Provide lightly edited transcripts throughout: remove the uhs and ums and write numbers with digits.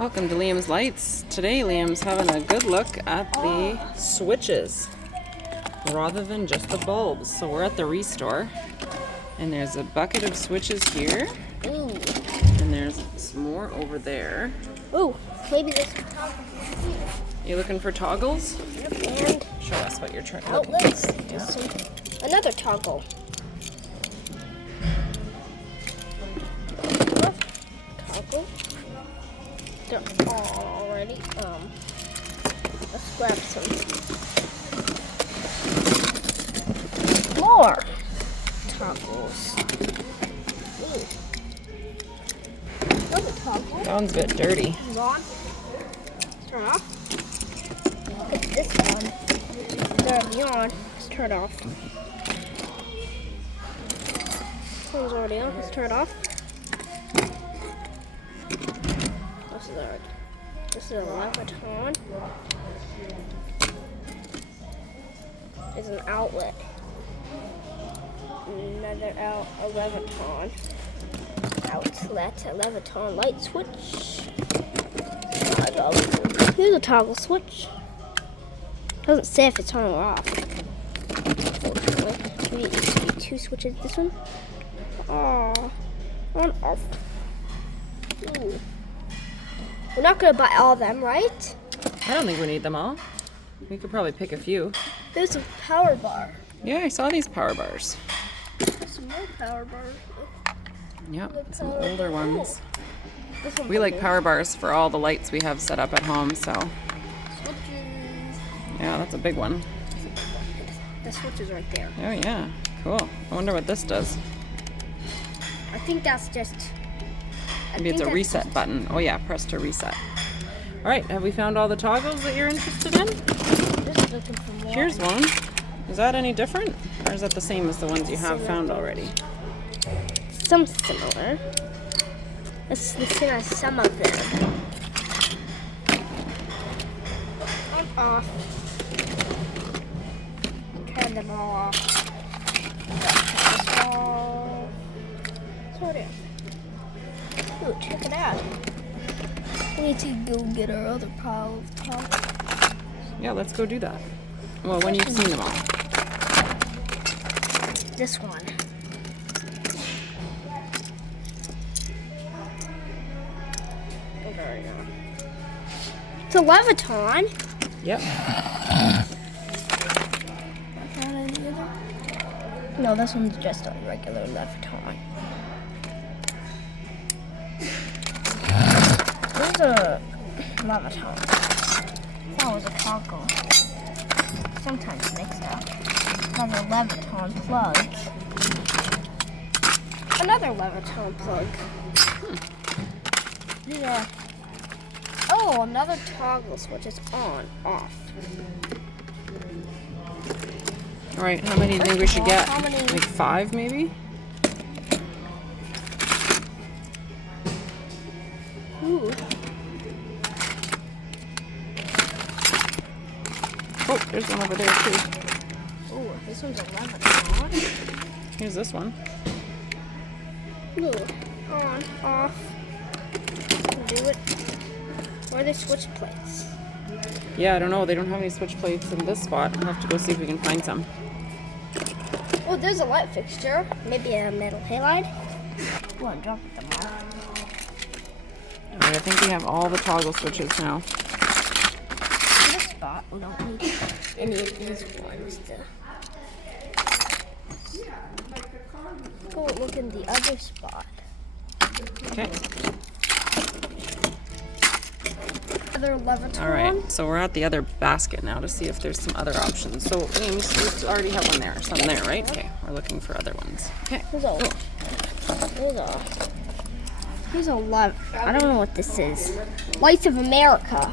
Welcome to Liam's Lights. Today Liam's having a good look at the switches rather than just the bulbs. So we're at the ReStore and there's a bucket of switches here. Ooh. And there's some more over there. Ooh, maybe this toggle. You looking for toggles? Yep, and Show us what you're trying to outlets. Another toggle. Toggle. They're all already. Let's grab some more toggles. Ooh. Another toggle. That one's a bit dirty. On. Turn off. Look at this one. It's already on. Let's turn it off. This one's already on. Let's turn it off. This is a leviton. There's an outlet. Another a leviton. Outlet, a leviton light switch. Here's a toggle switch. Doesn't say if it's on or off. Unfortunately, we need two switches. This one. On off. Ooh. We're not gonna buy all of them, right? I don't think we need them all. We could probably pick a few. There's a power bar. Yeah, I saw these power bars. There's some more power bars. Yep, some older ones. This one We like power bars for all the lights we have set up at home, so switches. yeah, that's a big one. The switch is right there. Oh yeah, cool. I wonder what this does. I think that's just. Maybe it's a reset button. Oh yeah, press to reset. All right, have we found all the toggles that you're interested in? Just looking for more. Here's one. Is that any different? Or is that the same as the ones you have found already? Some similar. Let's see some of them. On off. Turn them all off. Sort of. Ooh, check it out. We need to go get our other pile of toggles. Yeah, let's go do that. Well, when you've seen them all. This one. It's a leviton. Yep. No, this one's just a regular leviton. This is a leviton. That was a toggle. Sometimes mixed up. Another leviton plug. Another leviton plug. Yeah. Oh, another toggle switch is on, off. All right, how many do you think we should get? How many? Like 5 maybe? Ooh. Oh, there's one over there too. Ooh, this one's a leviton. Here's this one. Ooh, on, off. Do it. Where are the switch plates? Yeah, I don't know. They don't have any switch plates in this spot. We'll have to go see if we can find some. Oh, there's a light fixture. Maybe a metal halide. Oh, I dropped them all. All right, I think we have all the toggle switches now. In this spot, we don't need any of these ones. Go look in the other spot. Okay. Other leviton. All right, so we're at the other basket now to see if there's some other options. So, James, you already have one there, some there, right? Okay, we're looking for other ones. Okay. Here's a light. I don't know what this is. Lights of America.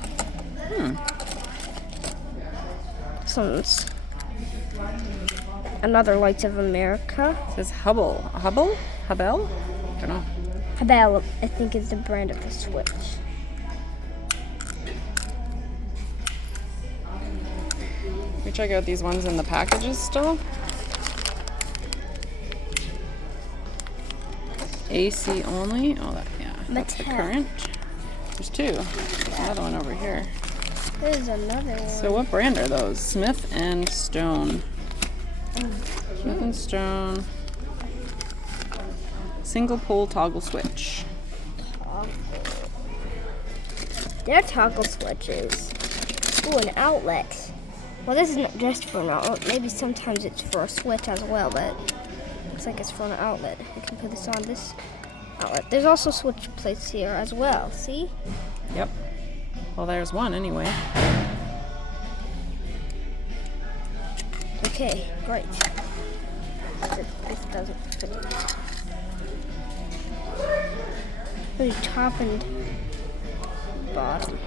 Someone's another Lights of America. It says Hubble. Hubble? Hubble? I don't know. Habel, I think, is the brand of the switch. We check out these ones in the packages still. AC only. Oh, that, yeah. That's the Metal. current. There's two. There's another one over here. There's another one. So what brand are those? Smith and Stone. Smith and Stone. Single pole toggle switch. They're toggle switches. Ooh, an outlet. Well, this isn't just for an outlet. Maybe sometimes it's for a switch as well, but looks like it's for an outlet. I can put this on this outlet. There's also switch plates here as well. See? Yep. Well, there's one anyway. Okay, great. This doesn't fit. Maybe top and bottom.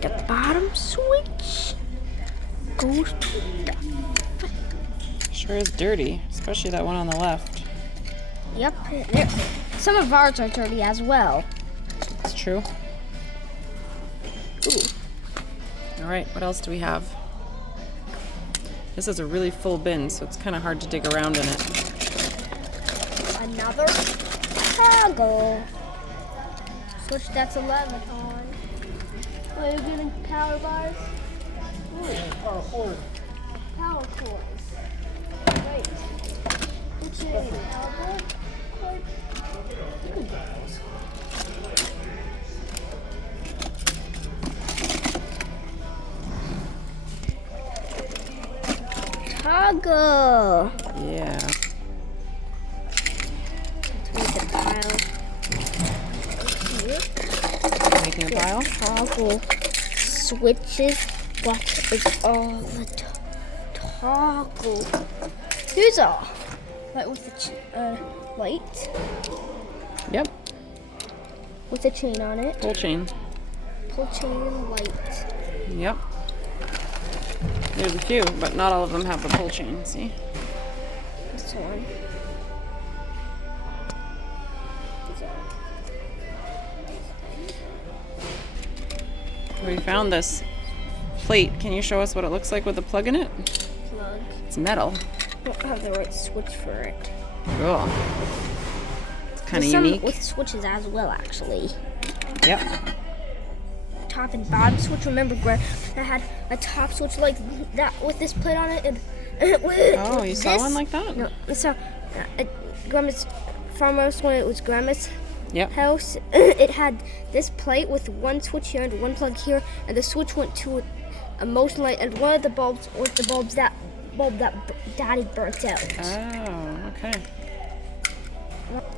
The bottom switch goes to the. Sure is dirty, especially that one on the left. Yep. Some of ours are dirty as well. It's true. Ooh. All right, what else do we have? This is a really full bin, so it's kind of hard to dig around in it. Another toggle switch that's 11 on. Are you getting power bars? Power cord. Power cords. Great. Which is power cord? You can get those. Toggle. Yeah. Let's make a pile. Making a pile? Toggle switches. What is all the toggle? Here's a light with the light Yep. with a chain on it. Pull chain. Pull chain light. Yep. There's a few, but not all of them have the pull chain, see? This one. We found this plate. Can you show us what it looks like with the plug in it? Plug. It's metal. Don't have the right switch for it. Cool. It's kind of There's some unique. with switches as well, actually. Yep. Top and bottom switch. Remember, Greg, I had a top switch like that with this plate on it, and Oh, you saw one like that? No, so Grandma's farmhouse when it was Grandma's Yep. house. It had this plate with one switch here and one plug here, and the switch went to a motion light, and one of the bulbs was the bulb that Daddy burnt out. Oh, okay.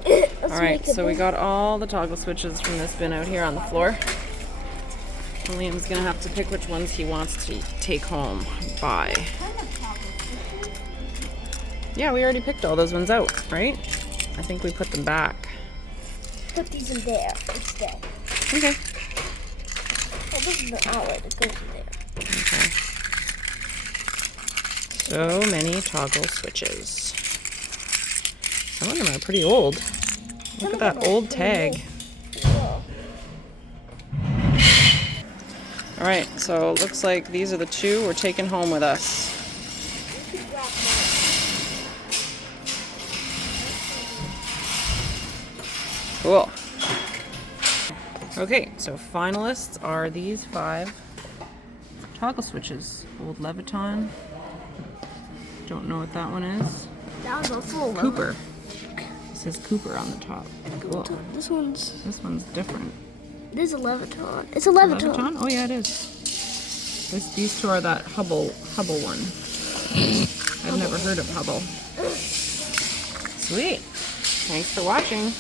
Let's All right, make a so we bin. got all the toggle switches from this bin out here on the floor. Liam's gonna have to pick which ones he wants to take home. Buy. Yeah, we already picked all those ones out, right? I think we put them back. Put these in there instead. Okay. Oh, this is the outlet that goes in there. Okay. So many toggle switches. Some of them are pretty old. Look at that old tag. Whoa. All right, so it looks like these are the two we're taking home with us. Cool. Okay, so finalists are these 5 toggle switches. Old Leviton. Don't know what that one is. That was a full one. Cooper. It says Cooper on the top. Cool. This one's. This one's different. This is a Leviton. It's a Leviton. Leviton? Oh yeah, it is. These two are that Hubble one. I've never heard of Hubble. Sweet. Thanks for watching.